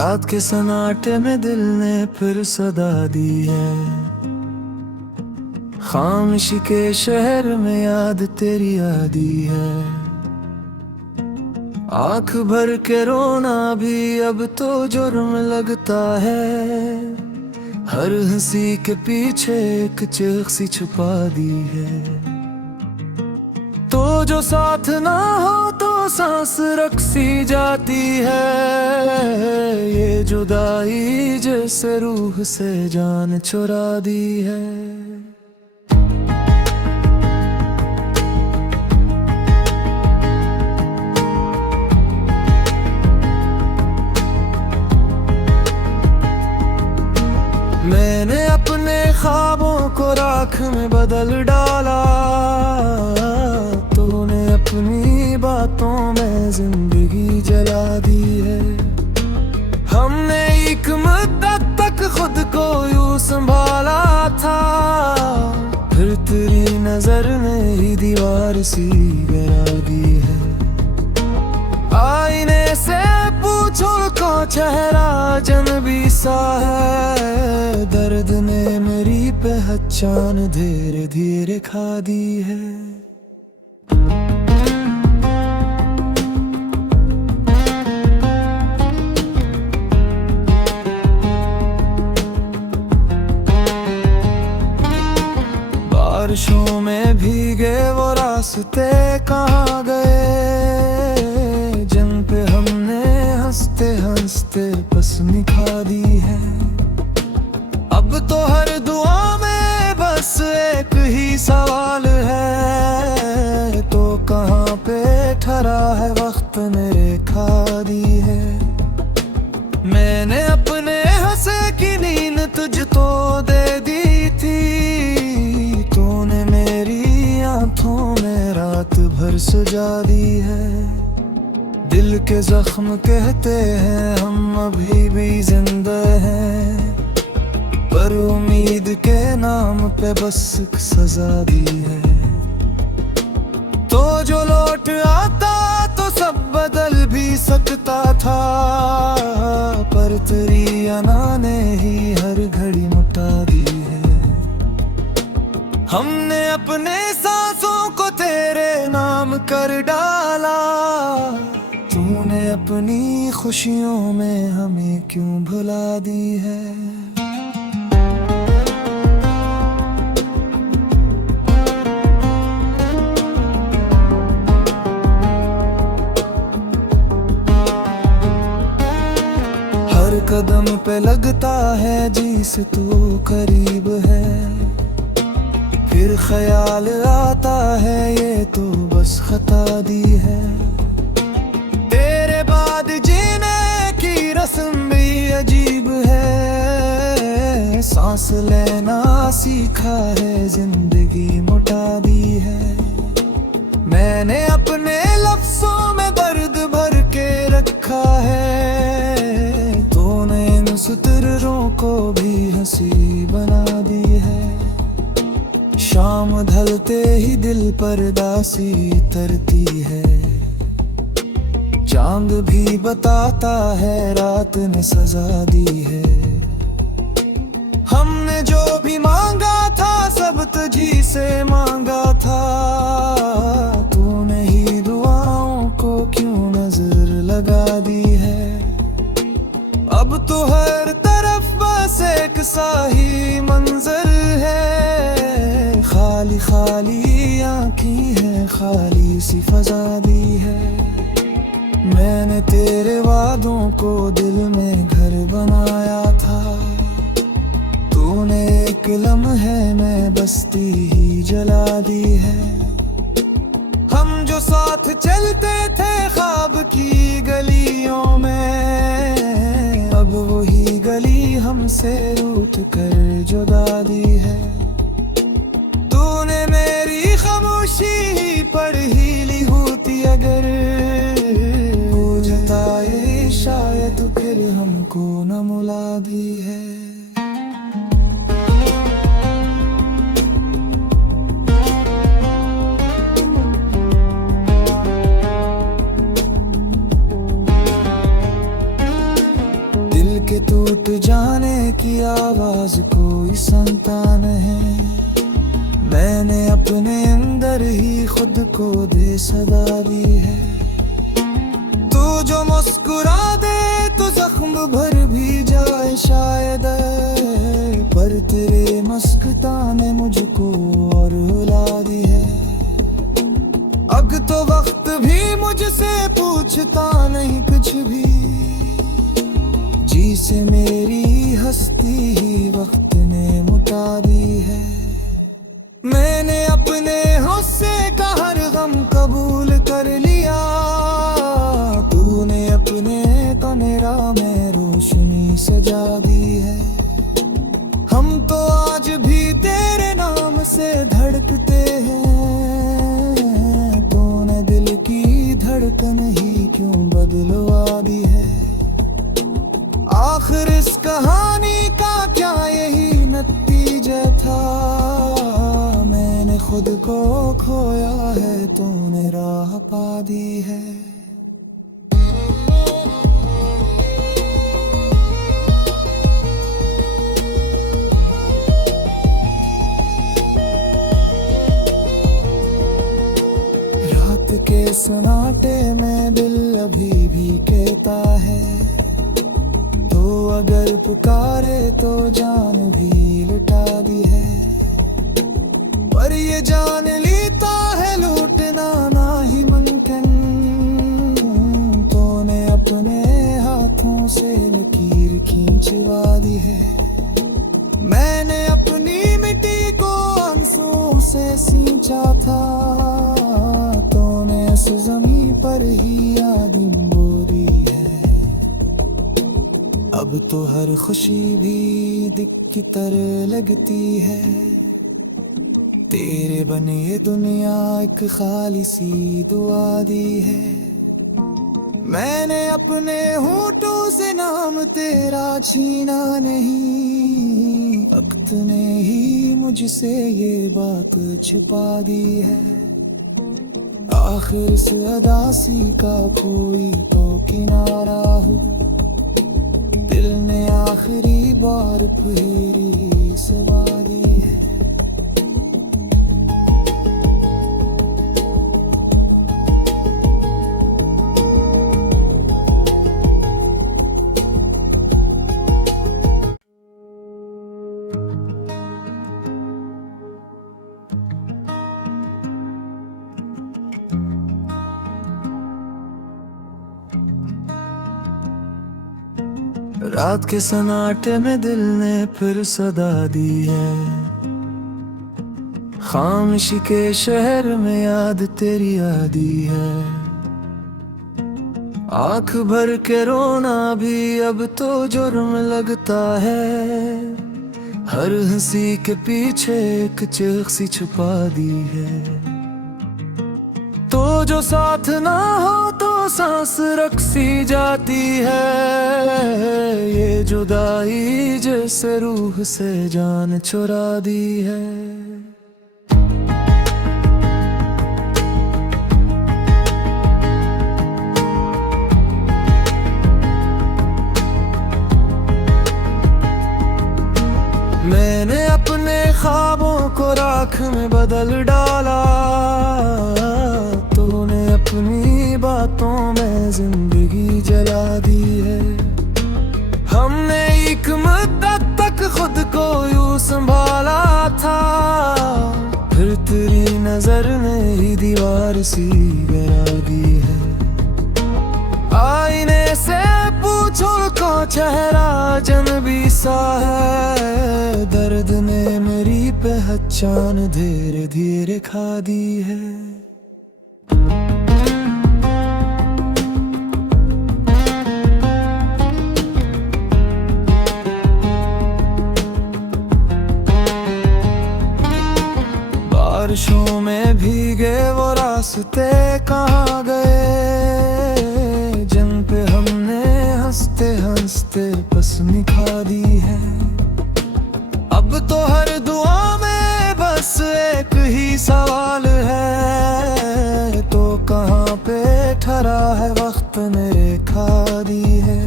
रात के सन्नाटे में दिल ने फिर सदा दी है। खामोशी के शहर में याद तेरी आदी है। आंख भर के रोना भी अब तो जुर्म लगता है। हर हंसी के पीछे एक चीख सी छुपा दी है। तो जो साथ ना हो तो सांस रख सी जाती है। ये जुदाई जैसे रूह से जान चुरा दी है। मैंने अपने ख्वाबों को राख में बदल डाला। तूने अपनी बातों में जिंदगी जला दी है। हमने एक मुद्दत तक खुद को यूं संभाला था। फिर तेरी नजर ने ही दीवार सी गिरा दी है। आईने से पूछो तो चेहरा अजनबी सा है। दर्द ने मेरी पहचान धीरे धीरे खा दी है। बारिशों में भीगे वो रास्ते कहाँ गए, जिन पे हमने हंसते हंसते पसनी खा दी है। अब तो हर दुआ में बस एक ही सवाल है, तो कहाँ पे ठहरा है वक्त मेरे खा दी है। मैंने अपने हंसे की नींद तुझको दे दी थी। तूने मेरी आंखों में रात भर सजा दी है। दिल के जख्म कहते हैं हम अभी भी जिंदा हैं, पर उम्मीद के नाम पे बस एक सजा दी है। तो जो लौट आता तो सब बदल भी सकता था, पर तेरी अना ने ही हर घड़ी मिटा दी है। हमने अपने सांसों को तेरे नाम कर डाला। तूने अपनी खुशियों में हमें क्यों भुला दी है। हर कदम पे लगता है जिसे तू करीब है, फिर ख्याल आता है ये तो बस खता दी है। तेरे बाद जीने की रस्म भी अजीब है, सांस लेना सीखा है जिंदगी मुटा दी है। मैंने अपने लफ्जों में दर्द भर के रखा है, तूने इन सुतरों को भी हंसी बना दी है। शाम ढलते ही दिल पर दासी तरती है, चांद भी बताता है रात ने सजा दी है। हमने जो भी मांगा था सब तुझी से मांगा था, तूने ही दुआओं को क्यों नजर लगा दी है। अब तो हर तरफ बस एक सा ही मंजर है, खाली खाली आँखें हैं, खाली सी फजा दी है। मैंने तेरे वादों को दिल में घर बनाया था, तूने एक लम्हे में बस्ती ही जला दी है। हम जो साथ चलते थे ख्वाब की गलियों में, अब वही गली हमसे रूठ कर जुदा दी है। तूने मेरी खामोशी ही पढ़ ही ली होती अगर, पूछता ये शायद फिर हमको न मुला दी है। टूट जाने की आवाज कोई सुनता नहीं। मैंने अपने अंदर ही खुद को दे सदा दी है। तू जो मुस्कुरा दे तो जख्म भर भी जाए शायद, पर तेरे मस्कता ने मुझको और रुला दी है। अब तो वक्त भी मुझसे पूछता नहीं कुछ भी, जी से मेरी हस्ती ही वक्त ने मुटा दी है। मैंने अपने होशे का हर गम कबूल कर लिया, तूने अपने कनेरा में रोशनी सजा दी है। हम तो आज भी तेरे नाम से धड़कते हैं, तूने दिल की धड़कन ही क्यों बदलवा दी है। आखिर इस कहानी का क्या यही नतीजा था, मैंने खुद को खोया है तूने राह पा दी है। रात के सन्नाटे में दिल अभी भी कहता है, तो अगर पुकारे तो जान भी लुटा दी है। पर ये जान लेता है लूटना ना ही मुमकिन, तूने अपने हाथों से लकीर खींचवा दी है। मैंने अपनी मिट्टी को आंसुओं से सींचा था, तूने इस ज़मीं पर ही आदिम बोरी है। अब तो हर खुशी भी दिक की तरह लगती है, तेरे बने ये दुनिया एक खाली सी दुआ दी है। मैंने अपने होठों से नाम तेरा छीना नहीं, वक्त ने ही मुझसे ये बात छुपा दी है। आखिर इस अदासी का कोई तो किनारा हो, दिल ने आखिरी बार फेरी सवारी है। रात के सन्नाटे में दिल ने फिर सदा दी है, खामोशी के शहर में याद तेरी आदी है। आंख भर के रोना भी अब तो जुर्म लगता है, हर हंसी के पीछे एक चीख सी छुपा दी है। तो जो साथ ना हो तो सांस रखसी जाती है, ये जुदाई जैसे रूह से जान चुरा दी है। मैंने अपने ख्वाबों को राख में बदल डाला, तूने अपनी बातों में जिंदगी जला दी है। हमने एक मुद्दत तक खुद को यूं संभाला था, फिर तेरी नजर ने ही दीवार सी गिरा दी है। आईने से पूछो तो चेहरा अजनबी सा है, दर्द ने मेरी पहचान धीरे धीरे खा दी है। बारिशों में भीगे वो रास्ते कहाँ गए, जिन पे हमने हंसते हंसते पसनी खा दी है। अब तो हर दुआ में बस एक ही सवाल है, तो कहाँ पे ठहरा है वक्त ने रेखा दी है।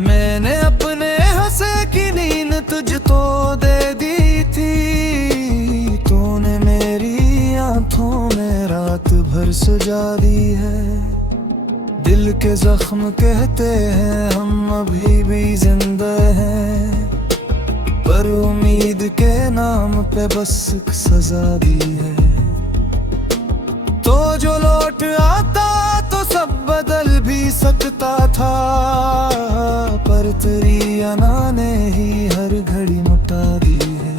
मैंने भर सजा दी है। दिल के जख्म कहते हैं हम अभी भी जिंदा हैं, पर उम्मीद के नाम पे बस एक सजा दी है। तो जो लौट आता तो सब बदल भी सकता था, पर तेरी अना ने ही हर घड़ी मुटा दी है।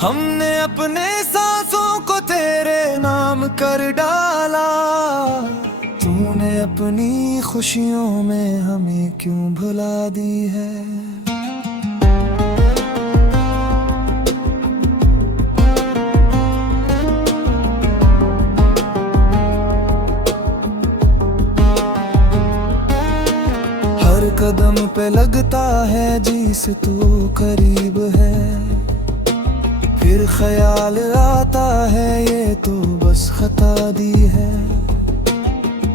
हमने अपने सांसों को तेरे नाम कर डाला, तूने अपनी खुशियों में हमें क्यों भुला दी है। हर कदम पे लगता है जिसे तू करीब है, फिर ख्याल आता है ये तो बस खता दी है।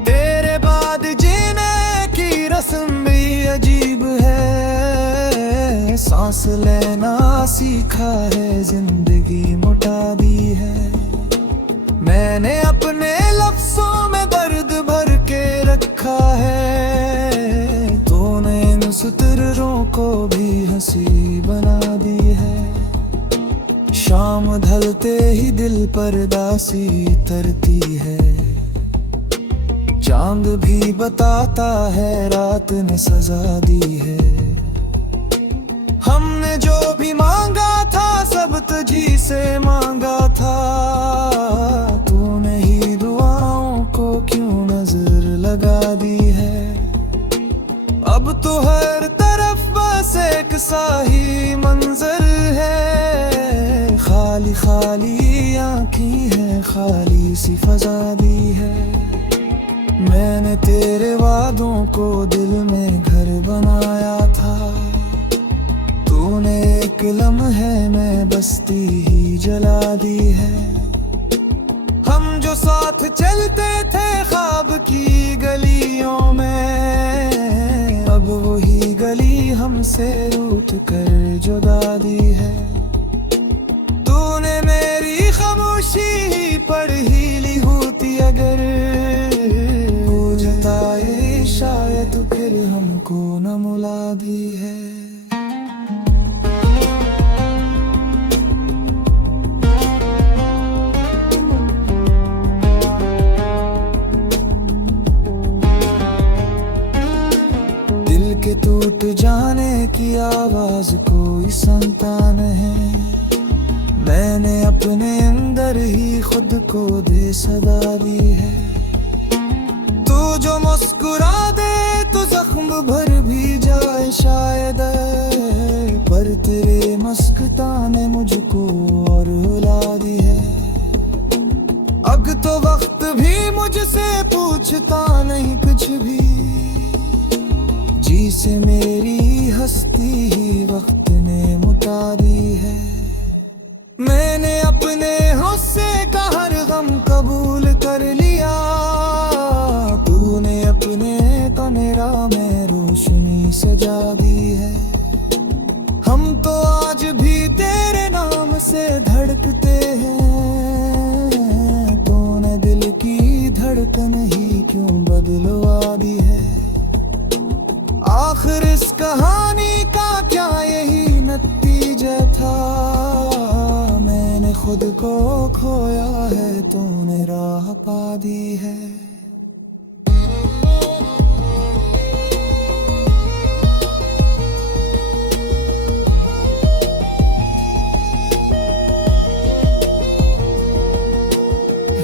तेरे बाद जीने की रस्म भी अजीब है, सांस लेना सीखा है जिंदगी मुटा दी है। मैंने अपने लफ्जों में दर्द भर के रखा है, तूने इन सुतरों को भी हंसी बना दी है। शाम ढलते ही दिल पर दासी तरती है, चांद भी बताता है रात ने सजा दी है। हमने जो भी मांगा था सब तुझी से मांगा था, तूने ही दुआओं को क्यों नजर लगा दी है। अब तो हर तरफ बस एक सा ही मंजर है, खाली खाली आँखें हैं, खाली सी फजा दी है। मैंने तेरे वादों को दिल में घर बनाया था, तूने एक लम्हे में बस्ती ही जला दी है। हम जो साथ चलते थे ख्वाब की गलियों में, अब वही गली हमसे रूठ कर जुदा दी है। तूने मेरी खामोशी ही पढ़ ही ली होती अगर, पूछता ये शायद फिर हमको न मुला दी है। दिल के टूट जाने की आवाज कोई सुनता नहीं, मैंने अपने अंदर ही खुद को दे सदा दी है। तू जो मुस्कुरा दे तो जख्म भर भी जाए शायद, पर तेरे मस्कुराने मुझको और रुला दी है। अब तो वक्त भी मुझसे पूछता नहीं कुछ भी, जी से मेरी हस्ती ही वक्त ने मुटा दी है। मैंने अपने होशे का हर गम कबूल कर लिया, तूने अपने कमरा में रोशनी सजा दी है। हम तो आज भी तेरे नाम से धड़कते हैं, तूने दिल की धड़कन ही क्यों बदलवा दी है। आखिर इस कहानी का क्या यही नतीजा था, मैंने खुद को खोया है तूने राह पा दी है।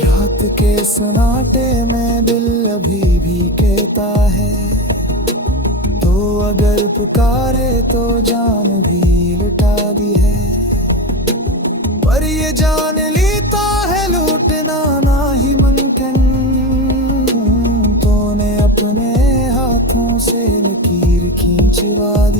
रात के सन्नाटे में दिल अभी भी कहता है, तो अगर पुकारे तो जान भी लुटा दी है। पर ये जान लेता है लूटना ना ही मुमकिन, तूने अपने हाथों से लकीर खींचवा दी।